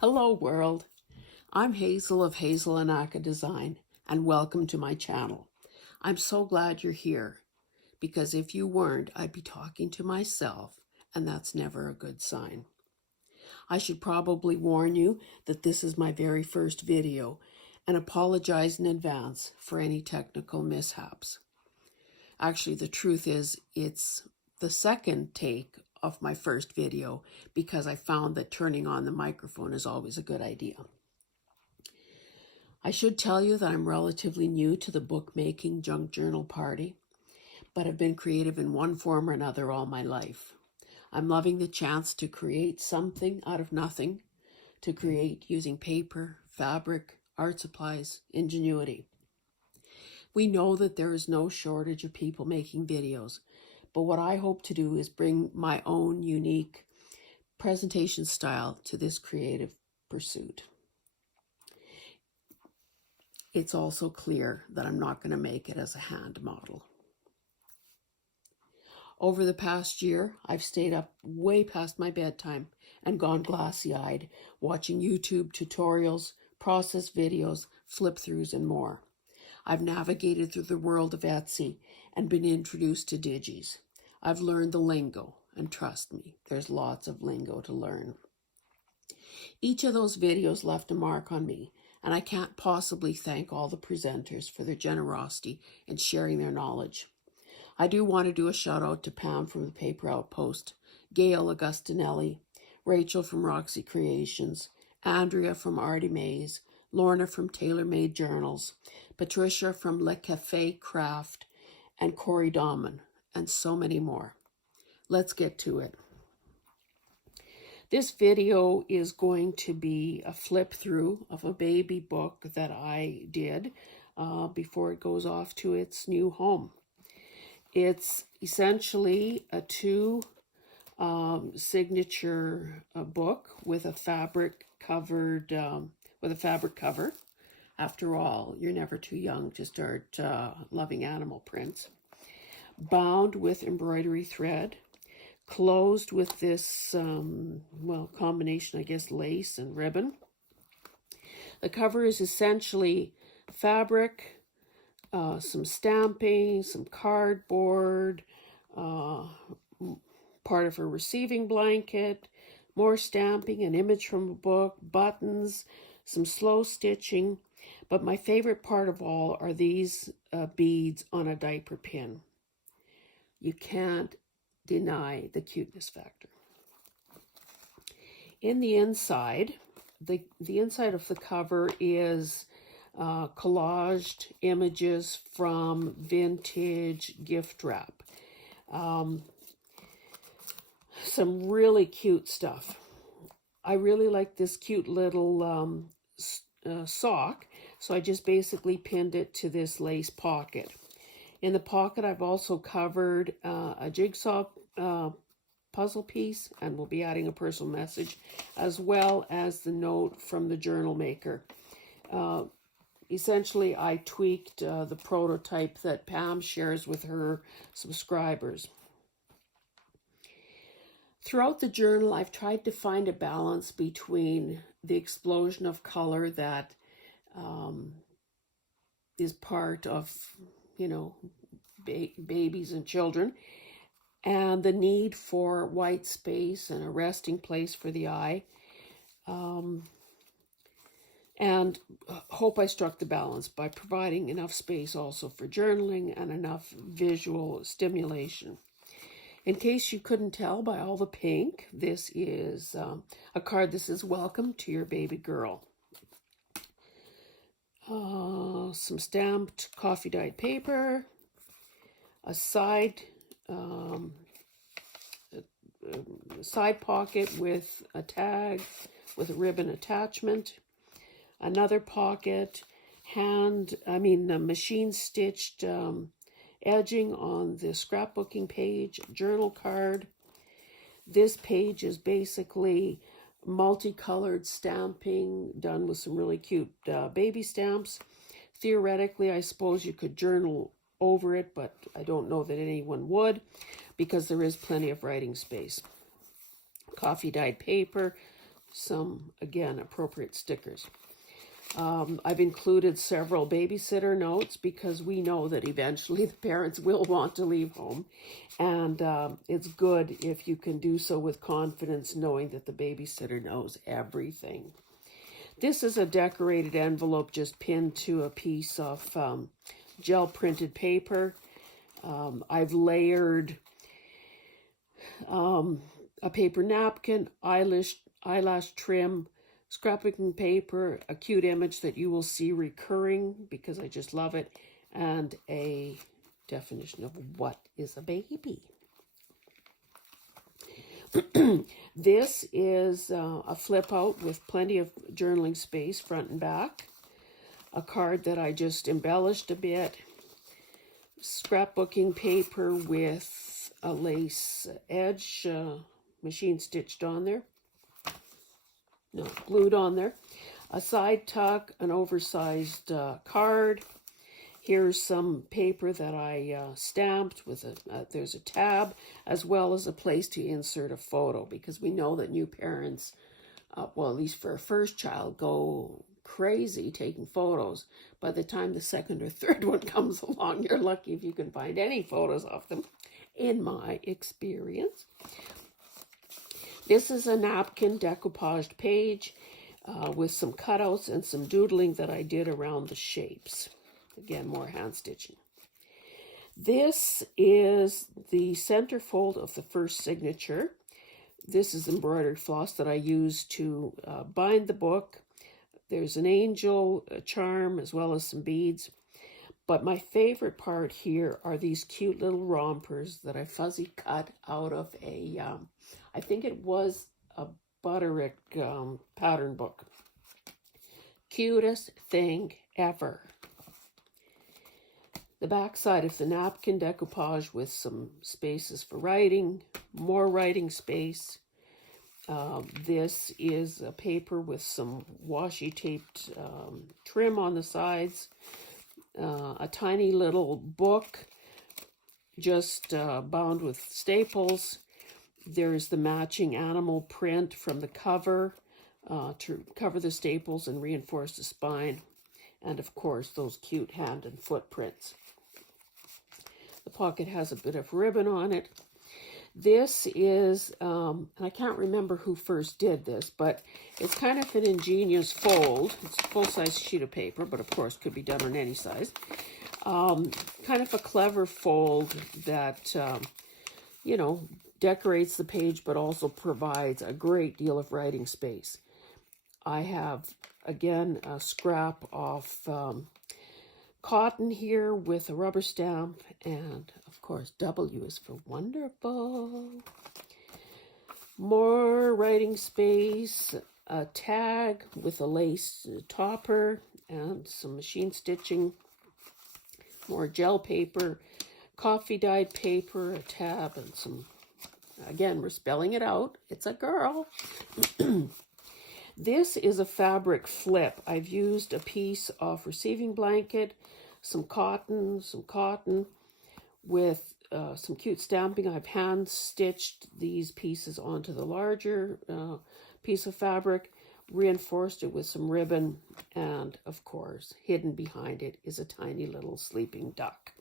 Hello world, I'm Hazel of Hazel and Aka Design and welcome to my channel. I'm so glad you're here because if you weren't, I'd be talking to myself and that's never a good sign. I should probably warn you that this is my very first video and apologize in advance for any technical mishaps. Actually, the truth is it's the second take of my first video because I found that turning on the microphone is always a good idea. I should tell you that I'm relatively new to the bookmaking junk journal party, but have been creative in one form or another all my life. I'm loving the chance to create something out of nothing, to create using paper, fabric, art supplies, ingenuity. We know that there is no shortage of people making videos, but what I hope to do is bring my own unique presentation style to this creative pursuit. It's also clear that I'm not going to make it as a hand model. Over the past year, I've stayed up way past my bedtime and gone glassy-eyed, watching YouTube tutorials, process videos, flip-throughs, and more. I've navigated through the world of Etsy and been introduced to digis. I've learned the lingo, and trust me, there's lots of lingo to learn. Each of those videos left a mark on me, and I can't possibly thank all the presenters for their generosity in sharing their knowledge. I do want to do a shout out to Pam from the Paper Outpost, Gail Augustinelli, Rachel from Roxy Creations, Andrea from Artie Mays, Lorna from Tailor Made Journals, Patricia from Le Café Craft, and Corey Dahman, and so many more. Let's get to it. This video is going to be a flip through of a baby book that I did before it goes off to its new home. It's essentially a two signature book with a fabric covered with a fabric cover. After all, you're never too young to start loving animal prints. Bound with embroidery thread, closed with this combination, I guess, lace and ribbon. The cover is essentially fabric, some stamping, some cardboard, part of a receiving blanket, more stamping, an image from a book, buttons, some slow stitching. But my favorite part of all are these beads on a diaper pin. You can't deny the cuteness factor. In the inside, the inside of the cover is collaged images from vintage gift wrap. Some really cute stuff. I really like this cute little sock, so I just basically pinned it to this lace pocket. In the pocket, I've also covered a jigsaw puzzle piece, and we'll be adding a personal message, as well as the note from the journal maker. Essentially, I tweaked the prototype that Pam shares with her subscribers. Throughout the journal, I've tried to find a balance between the explosion of color that is part of, babies and children, and the need for white space and a resting place for the eye. And hope I struck the balance by providing enough space also for journaling and enough visual stimulation. In case you couldn't tell by all the pink, this is a card that says, "Welcome to your baby girl." Some stamped coffee dyed paper, a side pocket with a tag with a ribbon attachment, another pocket, machine stitched edging on the scrapbooking page, journal card. This page is basically multicolored stamping done with some really cute baby stamps. Theoretically, I suppose you could journal over it, but I don't know that anyone would because there is plenty of writing space. Coffee dyed paper some, again, appropriate stickers. I've included several babysitter notes because we know that eventually the parents will want to leave home. And it's good if you can do so with confidence, knowing that the babysitter knows everything. This is a decorated envelope just pinned to a piece of gel printed paper. I've layered a paper napkin, eyelash trim, scrapbooking paper, a cute image that you will see recurring because I just love it, and a definition of what is a baby. This is a flip out with plenty of journaling space front and back, a card that I just embellished a bit, scrapbooking paper with a lace edge, machine stitched on there. No, glued on there. A side tuck, an oversized card. Here's some paper that I stamped with there's a tab, as well as a place to insert a photo, because we know that new parents, well, at least for a first child, go crazy taking photos. By the time the second or third one comes along, you're lucky if you can find any photos of them, in my experience. This is a napkin decoupaged page with some cutouts and some doodling that I did around the shapes. Again, more hand stitching. This is the centerfold of the first signature. This is embroidered floss that I used to bind the book. There's an angel, a charm, as well as some beads. But my favorite part here are these cute little rompers that I fuzzy cut out of a, I think it was a Butterick pattern book. Cutest thing ever. The back side of the napkin decoupage with some spaces for writing, more writing space. This is a paper with some washi taped trim on the sides. A tiny little book just bound with staples. There's the matching animal print from the cover to cover the staples and reinforce the spine. And of course, those cute hand and footprints. The pocket has a bit of ribbon on it. This is, and I can't remember who first did this, but it's kind of an ingenious fold. It's a full-size sheet of paper, but of course could be done on any size. Kind of a clever fold that, you know, decorates the page, but also provides a great deal of writing space. I have, again, a scrap of cotton here with a rubber stamp, and of course W is for wonderful. More writing space, a tag with a lace topper and some machine stitching, more gel paper, coffee dyed paper, a tab, and some, again, we're spelling it out, it's a girl. This is a fabric flip. I've used a piece of receiving blanket, some cotton with some cute stamping. I've hand stitched these pieces onto the larger piece of fabric, reinforced it with some ribbon, and of course, hidden behind it is a tiny little sleeping duck.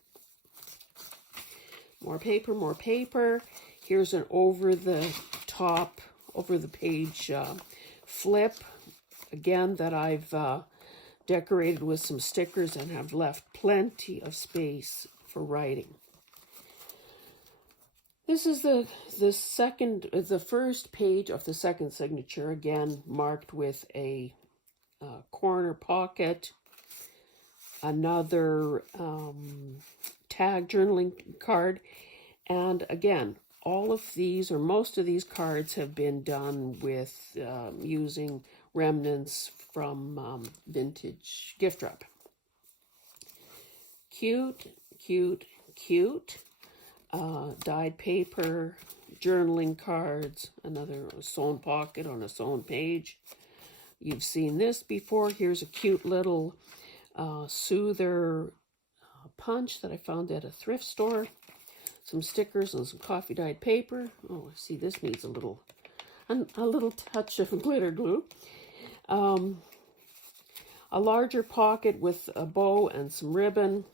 More paper, more paper. Here's an over the top, over the page flip, again, that I've decorated with some stickers and have left plenty of space for writing. This is the first page of the second signature, again marked with a corner pocket, another tag journaling card, and again, all of these, or most of these cards, have been done with using remnants from vintage gift wrap. Cute, cute, cute. Dyed paper, journaling cards, another sewn pocket on a sewn page. You've seen this before. Here's a cute little soother punch that I found at a thrift store. Some stickers and some coffee dyed paper. Oh, I see this needs a little and a little touch of glitter glue. A larger pocket with a bow and some ribbon.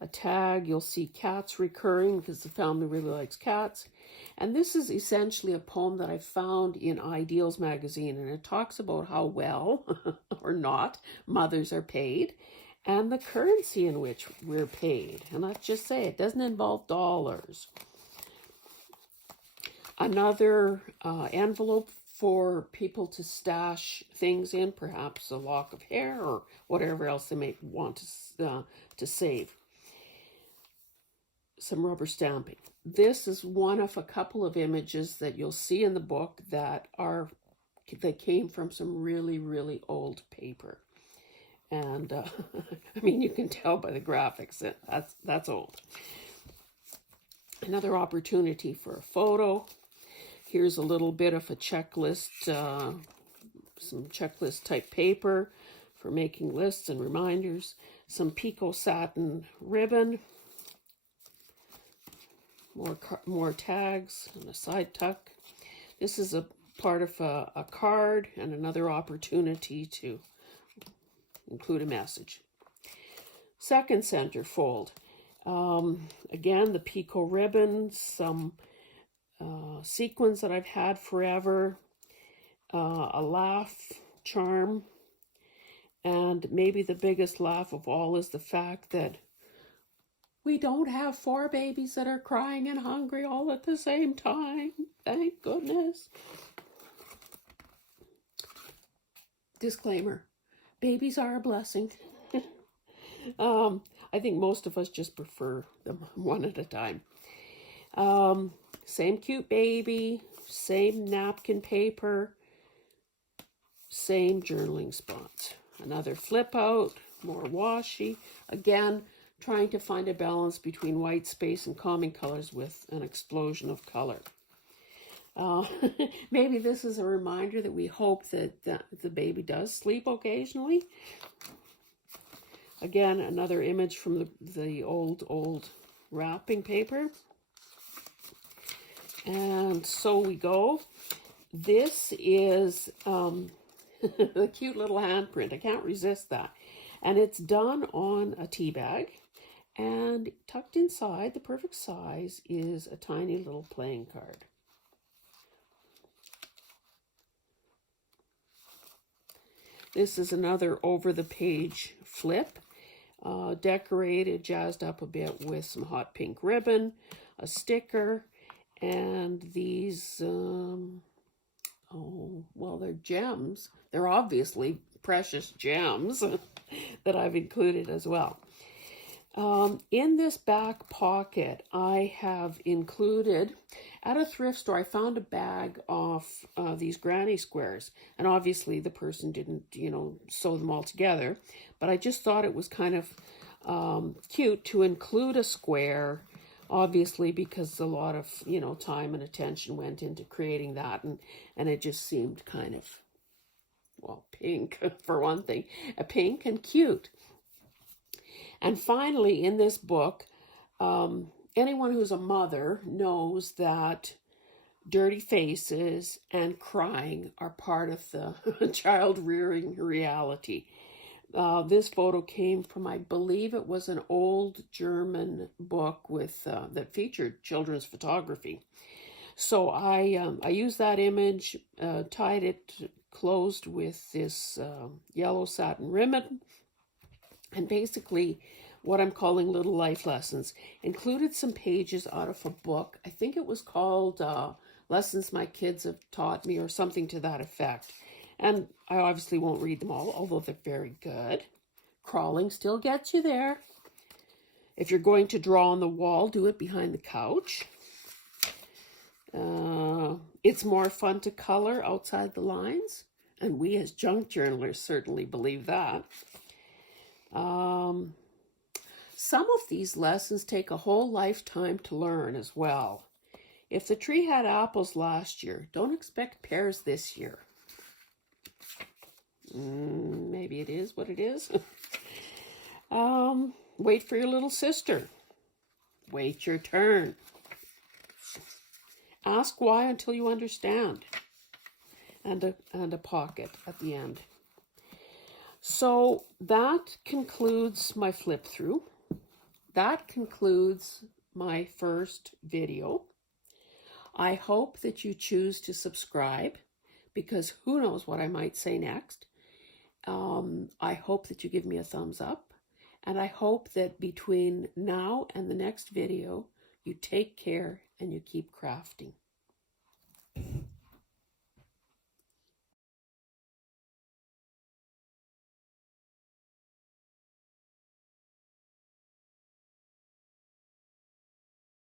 A tag. You'll see cats recurring because the family really likes cats. And this is essentially a poem that I found in Ideals magazine, and it talks about how well or not mothers are paid and the currency in which we're paid. And let's just say it doesn't involve dollars. Another envelope for people to stash things in, perhaps a lock of hair or whatever else they may want to save. Some rubber stamping. This is one of a couple of images that you'll see in the book that came from some really, really old paper. And I mean, you can tell by the graphics that that's old. Another opportunity for a photo. Here's a little bit of a checklist, some checklist type paper for making lists and reminders. Some Pico satin ribbon. More tags and a side tuck. This is a part of a card and another opportunity to include a message. Second centerfold. Again, the Pico ribbon, some sequins that I've had forever, a laugh charm, and maybe the biggest laugh of all is the fact that we don't have 4 babies that are crying and hungry all at the same time. Thank goodness. Disclaimer, babies are a blessing. I think most of us just prefer them one at a time. Same cute baby, same napkin paper, same journaling spots. Another flip out, more washi. Again, trying to find a balance between white space and calming colors with an explosion of color. Maybe this is a reminder that we hope that the baby does sleep occasionally. Again, another image from the old wrapping paper. And so we go. This is a cute little handprint. I can't resist that. And it's done on a tea bag. And tucked inside, the perfect size, is a tiny little playing card. This is another over-the-page flip, decorated, jazzed up a bit with some hot pink ribbon, a sticker, and these, they're gems. They're obviously precious gems that I've included as well. In this back pocket, I have included, at a thrift store, I found a bag of these granny squares. And obviously the person didn't, sew them all together. But I just thought it was kind of cute to include a square, obviously because a lot of, time and attention went into creating that. And it just seemed kind of, pink for one thing. Pink and cute. And finally, in this book, anyone who's a mother knows that dirty faces and crying are part of the child rearing reality. This photo came from, I believe it was an old German book with that featured children's photography. So I used that image, tied it closed with this yellow satin ribbon. And basically, what I'm calling little life lessons, included some pages out of a book. I think it was called Lessons My Kids Have Taught Me or something to that effect. And I obviously won't read them all, although they're very good. Crawling still gets you there. If you're going to draw on the wall, do it behind the couch. It's more fun to color outside the lines. And we as junk journalers certainly believe that. Some of these lessons take a whole lifetime to learn as well. If the tree had apples last year, don't expect pears this year. Maybe it is what it is. Wait for your little sister. Wait your turn. Ask why until you understand. And a pocket at the end. So that concludes my flip through. That concludes my first video. I hope that you choose to subscribe, because who knows what I might say next. I hope that you give me a thumbs up, and I hope that between now and the next video, you take care and you keep crafting.